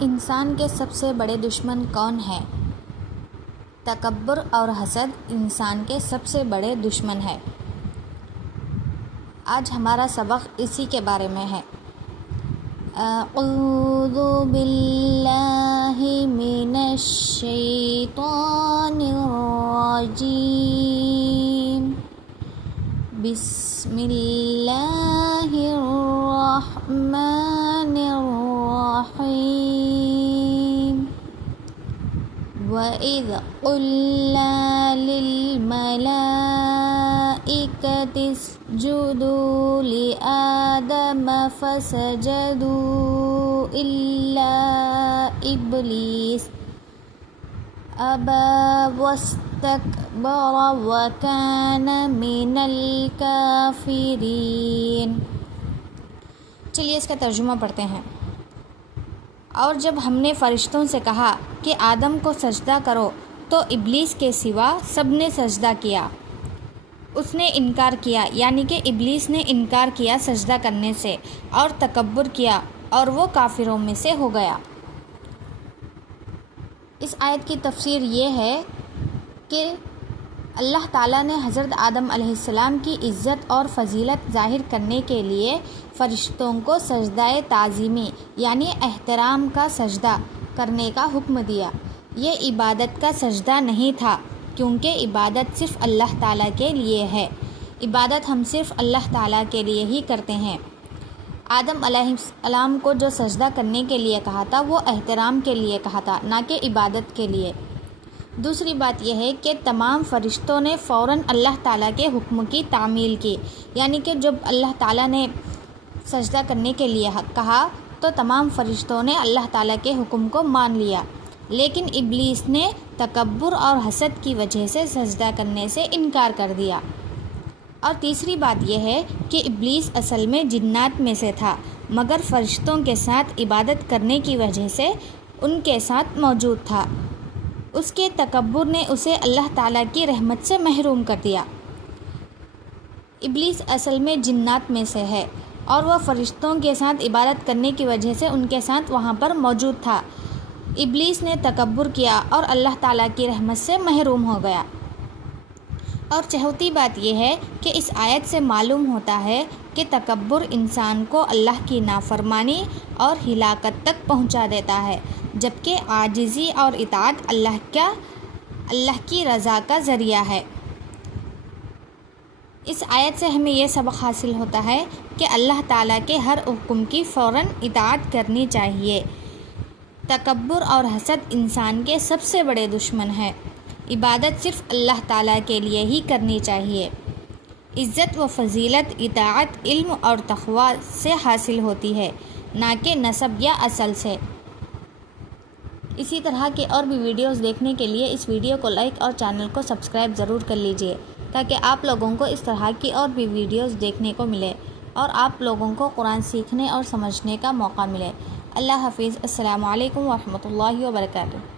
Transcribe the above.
انسان کے سب سے بڑے دشمن کون ہیں؟ تکبر اور حسد انسان کے سب سے بڑے دشمن ہیں۔ آج ہمارا سبق اسی کے بارے میں ہے۔ اعوذ باللہ من الشیطان الرجیم، بسم اللہ الرحمن الرحیم۔ وَإِذْ قُلْنَا لِلْمَلَائِكَةِ اسْجُدُوا لِآدَمَ فَسَجَدُوا إِلَّا إِبْلِيسَ أَبَى وَاسْتَكْبَرَ وَكَانَ مِنَ الْكَافِرِينَ۔ چلیے اس کا ترجمہ پڑھتے ہیں۔ اور جب ہم نے فرشتوں سے کہا کہ آدم کو سجدہ کرو تو ابلیس کے سوا سب نے سجدہ کیا۔ اس نے انکار کیا، یعنی کہ ابلیس نے انکار کیا سجدہ کرنے سے اور تکبر کیا اور وہ کافروں میں سے ہو گیا۔ اس آیت کی تفسیر یہ ہے کہ اللہ تعالیٰ نے حضرت آدم علیہ السلام کی عزت اور فضیلت ظاہر کرنے کے لیے فرشتوں کو سجدہ تعظیمی یعنی احترام کا سجدہ کرنے کا حکم دیا۔ یہ عبادت کا سجدہ نہیں تھا، کیونکہ عبادت صرف اللہ تعالیٰ کے لیے ہے۔ عبادت ہم صرف اللہ تعالیٰ کے لیے ہی کرتے ہیں۔ آدم علیہ السلام کو جو سجدہ کرنے کے لیے کہا تھا وہ احترام کے لیے کہا تھا، نہ کہ عبادت کے لیے۔ دوسری بات یہ ہے کہ تمام فرشتوں نے فوراً اللہ تعالیٰ کے حکم کی تعمیل کی، یعنی کہ جب اللہ تعالیٰ نے سجدہ کرنے کے لیے کہا تو تمام فرشتوں نے اللہ تعالیٰ کے حکم کو مان لیا، لیکن ابلیس نے تکبر اور حسد کی وجہ سے سجدہ کرنے سے انکار کر دیا۔ اور تیسری بات یہ ہے کہ ابلیس اصل میں جنات میں سے تھا، مگر فرشتوں کے ساتھ عبادت کرنے کی وجہ سے ان کے ساتھ موجود تھا۔ اس کے تکبر نے اسے اللہ تعالیٰ کی رحمت سے محروم کر دیا۔ ابلیس اصل میں جنات میں سے ہے اور وہ فرشتوں کے ساتھ عبادت کرنے کی وجہ سے ان کے ساتھ وہاں پر موجود تھا۔ ابلیس نے تکبر کیا اور اللہ تعالیٰ کی رحمت سے محروم ہو گیا۔ اور چوتھی بات یہ ہے کہ اس آیت سے معلوم ہوتا ہے کہ تکبر انسان کو اللہ کی نافرمانی اور ہلاکت تک پہنچا دیتا ہے، جبکہ عاجزی اور اطاعت اللہ کی رضا کا ذریعہ ہے۔ اس آیت سے ہمیں یہ سبق حاصل ہوتا ہے کہ اللہ تعالیٰ کے ہر حکم کی فوراً اطاعت کرنی چاہیے۔ تکبر اور حسد انسان کے سب سے بڑے دشمن ہیں۔ عبادت صرف اللہ تعالیٰ کے لیے ہی کرنی چاہیے۔ عزت و فضیلت اطاعت، علم اور تقویٰ سے حاصل ہوتی ہے، نہ کہ نسب یا اصل سے۔ اسی طرح کے اور بھی ویڈیوز دیکھنے کے لیے اس ویڈیو کو لائک اور چینل کو سبسکرائب ضرور کر لیجئے، تاکہ آپ لوگوں کو اس طرح کی اور بھی ویڈیوز دیکھنے کو ملے اور آپ لوگوں کو قرآن سیکھنے اور سمجھنے کا موقع ملے۔ اللہ حافظ۔ السلام علیکم ورحمۃ اللہ وبرکاتہ۔